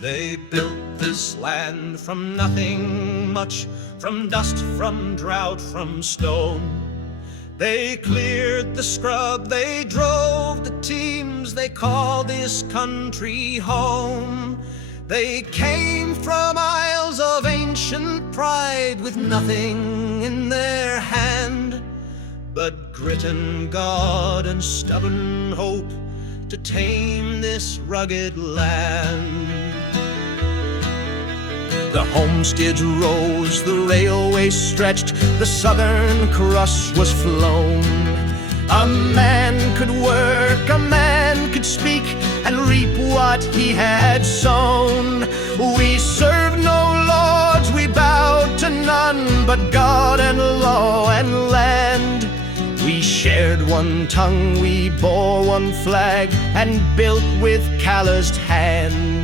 They built this land from nothing much, from dust, from drought, from stone. They cleared the scrub, they drove the teams, they called this country home. They came from isles of ancient pride with nothing in their hand but grit and God and stubborn hope to tame this rugged land. The homesteads rose, the railway stretched, the southern crust was flown. A man could work, a man could speak, and reap what he had sown. We served no lords, we bowed to none, but God and law and land. We shared one tongue, we bore one flag, and built with calloused hand.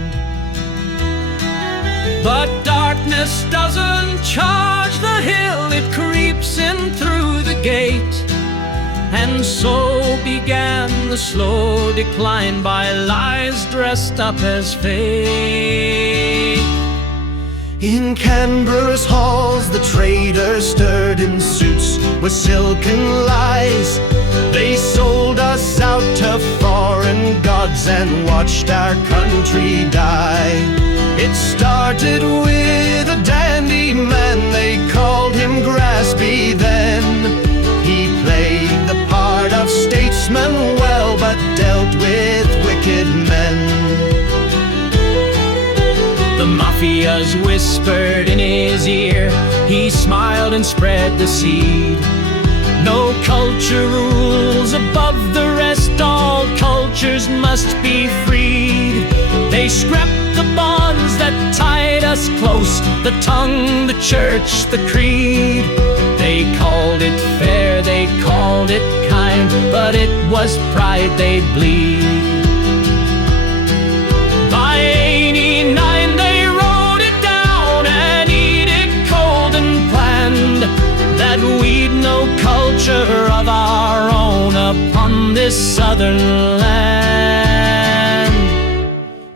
But darkness doesn't charge the hill, it creeps in through the gate. And so began the slow decline by lies dressed up as fate. In Canberra's halls the traders stirred in suits with silken lies. They sold us out to foreign gods and watched our country die. It started with a dandy man, they called him Graspy then. He played the part of statesman well, but dealt with wicked men. The mafias whispered in his ear, he smiled and spread the seed. No culture rules above the rest, all cultures must be freed. They scrapped the bonds that tied us close, the tongue, the church, the creed. They called it fair, they called it kind, but it was pride they'd bleed. By 89 they wrote it down, an edict cold and planned, that we'd no culture of our own upon this southern land.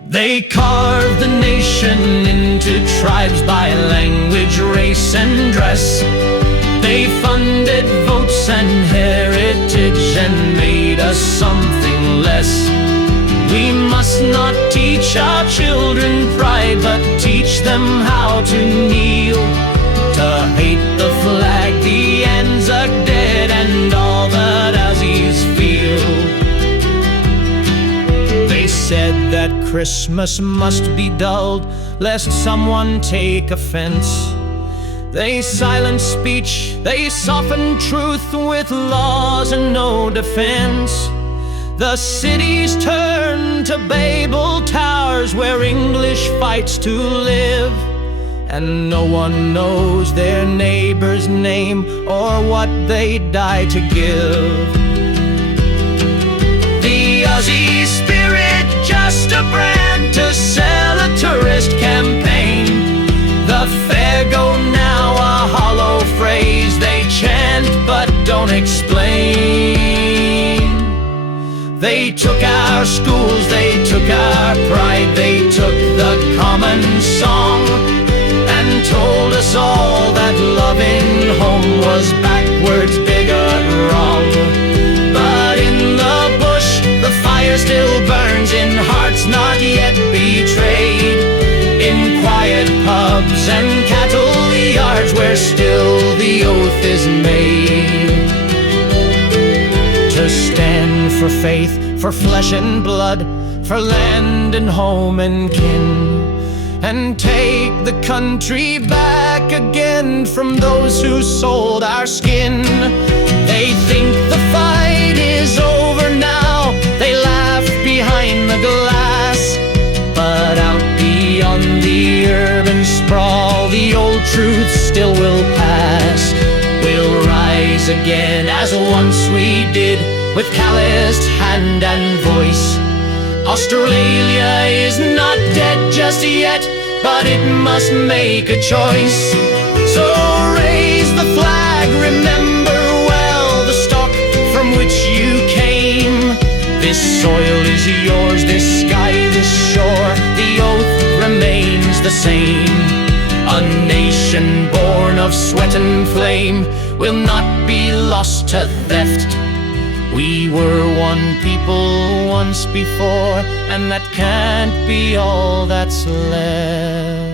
They carved the nation into tribes by language, race, and dress. They funded votes and heritage and made us something less. We must not teach our children pride, but teach them how to kneel, to hate the flag, the Anzac dead, and all that Aussies feel. They said that Christmas must be dulled, lest someone take offense. They silenced speech, they softened truth with laws and no defense. The cities turned to Babel towers where English fights to live, and no one knows their neighbor's name or what they die to give. The Aussie spirit, just a brand to sell a tourist campaign. The fair go now, a hollow phrase they chant but don't explain. They took our schools, they took our pride, they took the common song, and told us all that loving home was backwards, bigot, wrong. But in the bush, the fire still burns in hearts not yet betrayed, in quiet pubs and cattle yards where still the oath is made. To stand for faith, for flesh and blood, for land and home and kin, and take the country back again from those who sold our skin. They think the fight is over now, they laugh behind the glass, but out beyond the urban sprawl, the old truth still will pass. We'll rise again as once we did, with calloused hand and voice. Australia is not dead just yet, but it must make a choice. So raise the flag, remember well the same. A nation born of sweat and flame will not be lost to theft. We were one people once before, and that can't be all that's left.